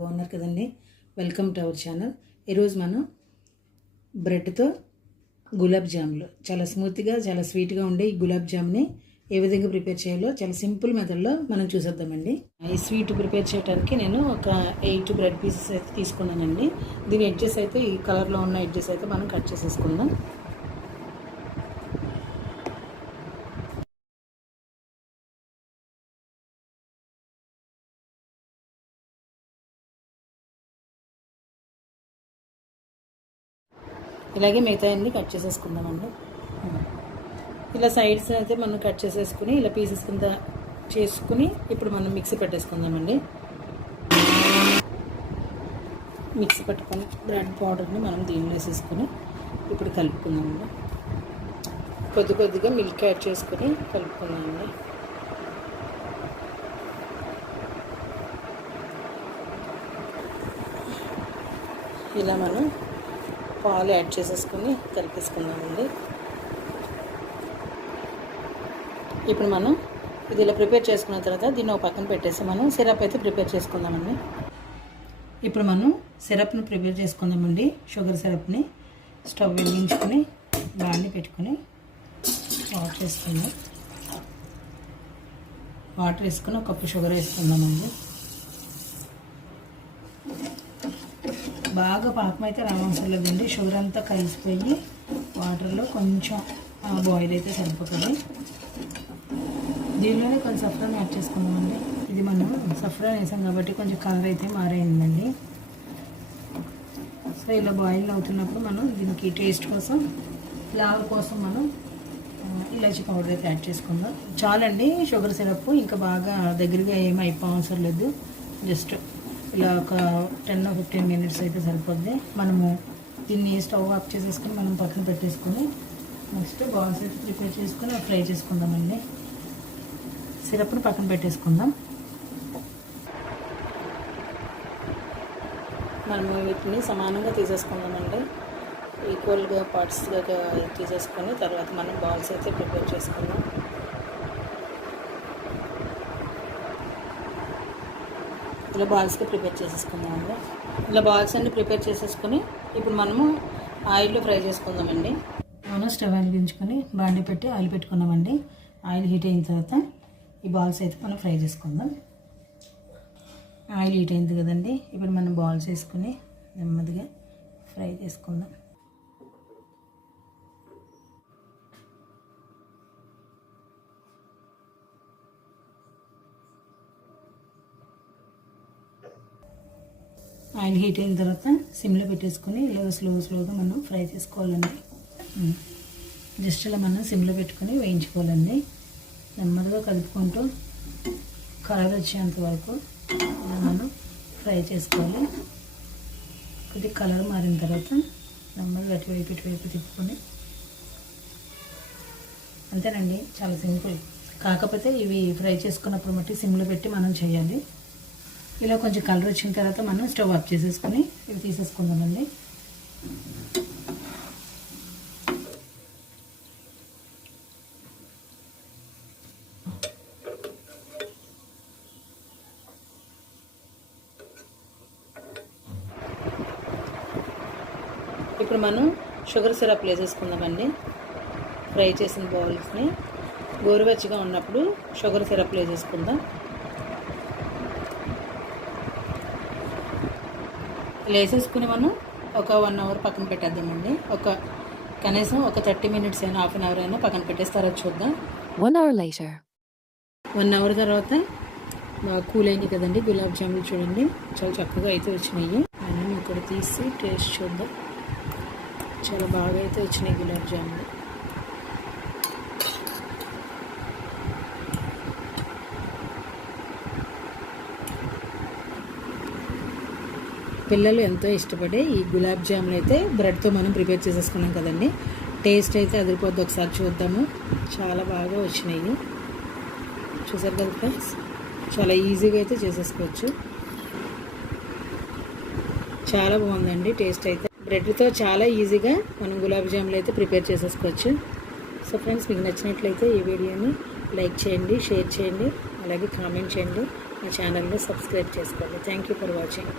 బాగున్నారు కదండి. Welcome to our channel. ఈరోజు మనం బ్రెడ్తో గులాబ్ జాములు చాలా స్మూత్గా చాలా స్వీట్గా ఉండే ఈ గులాబ్ జామ్ని ఏ విధంగా ప్రిపేర్ చేయాలో చాలా సింపుల్ మెథడ్లో మనం చూసేద్దామండి. ఈ స్వీట్ ప్రిపేర్ చేయడానికి నేను ఒక 8 బ్రెడ్ పీసెస్ అయితే తీసుకున్నానండి. దీని ఎడ్జెస్ అయితే ఈ కలర్లో ఉన్న ఎడ్జెస్ అయితే మనం కట్ చేసేసుకుందాం. ఇలాగే మిగతా అన్ని కట్ చేసేసుకుందామండి. ఇలా సైడ్స్ అయితే మనం కట్ చేసేసుకుని ఇలా పీసెస్ కింద చేసుకుని ఇప్పుడు మనం మిక్సీ పెట్టేసుకుందామండి. మిక్సీ పట్టుకొని బ్రెడ్ పౌడర్ని మనం దీనిలో వేసేసుకొని ఇప్పుడు కలుపుకుందామండి. కొద్ది కొద్దిగా మిల్క్ యాడ్ చేసుకొని కలుపుకుందామండి. ఇలా మనం పాలు యాడ్ చేసేసుకొని కలిపేసుకుందామండి. ఇప్పుడు మనం ఇది ఇలా ప్రిపేర్ చేసుకున్న తర్వాత దీన్ని ఒక పక్కన పెట్టేసి మనం సిరప్ అయితే ప్రిపేర్ చేసుకుందామండి. ఇప్పుడు మనం సిరప్ని ప్రిపేర్ చేసుకుందామండి. షుగర్ సిరప్ని స్టవ్ వెలిగించుకొని బాండి పెట్టుకొని వాటర్ వేసుకుందాం. వాటర్ వేసుకొని ఒక కప్పు షుగర్ వేసుకుందామండి. బాగా పాకం అయితే రావసరం లేదండి. షుగర్ అంతా కలిసిపోయి వాటర్లో కొంచెం బాయిల్ అయితే సరిపోతుంది. దీనిలోనే కొంచెం సఫ్రాన్ యాడ్ చేసుకుందామండి. ఇది మనం సఫ్రాన్ వేసాం కాబట్టి కొంచెం కలర్ అయితే మారైందండి. సో ఇలా బాయిల్ అవుతున్నప్పుడు మనం దీనికి టేస్ట్ కోసం ఫ్లేవర్ కోసం మనం ఇలాచీ పౌడర్ అయితే యాడ్ చేసుకుందాం. చాలండి షుగర్ సిరప్, ఇంకా బాగా దగ్గరగా ఏమీ అయిపోవసరం లేదు. జస్ట్ ఇలా ఒక 10-15 మినిట్స్ అయితే సరిపోద్ది. మనము దీన్ని స్టవ్ ఆఫ్ చేసేసుకొని మనం పక్కన పెట్టేసుకొని నెక్స్ట్ బాల్స్ అయితే ప్రిపేర్ చేసుకొని ఫ్రై చేసుకుందామండి. సిరప్ని పక్కన పెట్టేసుకుందాం. మనము వీటిని సమానంగా తీసేసుకుందామండి. ఈక్వల్గా పార్ట్స్గా తీసేసుకొని తర్వాత మనం బాల్స్ అయితే ప్రిపేర్ చేసుకుందాం. ఇలా బాల్స్కి ప్రిపేర్ చేసేసుకుందామండి. ఇలా బాల్స్ అన్ని ప్రిపేర్ చేసేసుకొని ఇప్పుడు మనము ఆయిల్లో ఫ్రై చేసుకుందామండి. మనం స్టవ్ వెలిగించుకొని బాండి పెట్టి ఆయిల్ పెట్టుకున్నామండి. ఆయిల్ హీట్ అయిన తర్వాత ఈ బాల్స్ అయితే మనం ఫ్రై చేసుకుందాం. ఆయిల్ హీట్ అయింది కదండి. ఇప్పుడు మనం బాల్స్ వేసుకొని నెమ్మదిగా ఫ్రై చేసుకుందాం. ఆయిల్ హీట్ అయిన తర్వాత సిమ్లో పెట్టేసుకొని ఇలా స్లోగా మనం ఫ్రై చేసుకోవాలండి. జస్ట్ ఇలా మనం సిమ్లో పెట్టుకొని వేయించుకోవాలండి. నెమ్మదిగా కలుపుకుంటూ కలర్ వచ్చేంత వరకు ఇలా మనం ఫ్రై చేసుకోవాలి. కొద్దిగా కలర్ మారిన తర్వాత నెమ్మదిగా ఇటువైపు తిప్పుకొని అంతేనండి. చాలా సింపుల్. కాకపోతే ఇవి ఫ్రై చేసుకున్నప్పుడు మట్టి సిమ్లో పెట్టి మనం చేయాలి. ఇలా కొంచెం కలర్ వచ్చిన తర్వాత మనం స్టవ్ ఆఫ్ చేసేసుకొని ఇవి తీసేసుకుందామండి. ఇప్పుడు మనం షుగర్ సిరప్ వేసేసుకుందామండి. ఫ్రై చేసిన బౌల్స్ని గోరువెచ్చగా ఉన్నప్పుడు షుగర్ సిరప్ వేసేసుకుందాం. వేసేసుకుని మనం ఒక 1 అవర్ పక్కన పెట్టేద్దామండి. కనీసం ఒక 30 మినిట్స్ అయినా హాఫ్ అన్ అవర్ అయినా పక్కన పెట్టేస్తారో చూద్దాం. 1 hour later. 1 అవర్ తర్వాత బాగా కూల్ అయింది కదండి. గులాబ్ జాములు చూడండి చాలా చక్కగా అయితే వచ్చినాయి. అన్నీ ఇక్కడ తీసి టేస్ట్ చూద్దాం. చాలా బాగా అయితే వచ్చినాయి గులాబ్ జాములు. పిల్లలు ఎంతో ఇష్టపడే ఈ గులాబ్ జాములు అయితే బ్రెడ్తో మనం ప్రిపేర్ చేసేసుకున్నాం కదండి. టేస్ట్ అయితే అదిరిపోద్ది. ఒకసారి చూద్దాము. చాలా బాగా వచ్చినాయి. చూసారు కదా ఫ్రెండ్స్, చాలా ఈజీగా అయితే చేసేసుకోవచ్చు. చాలా బాగుందండి టేస్ట్ అయితే. బ్రెడ్తో చాలా ఈజీగా మనం గులాబ్ జాములు అయితే ప్రిపేర్ చేసేసుకోవచ్చు. సో ఫ్రెండ్స్, మీకు నచ్చినట్లయితే ఈ వీడియోని లైక్ చేయండి, షేర్ చేయండి, అలాగే కామెంట్ చేయండి. మా ఛానల్ని సబ్స్క్రైబ్ చేసుకోండి. Thank you for watching.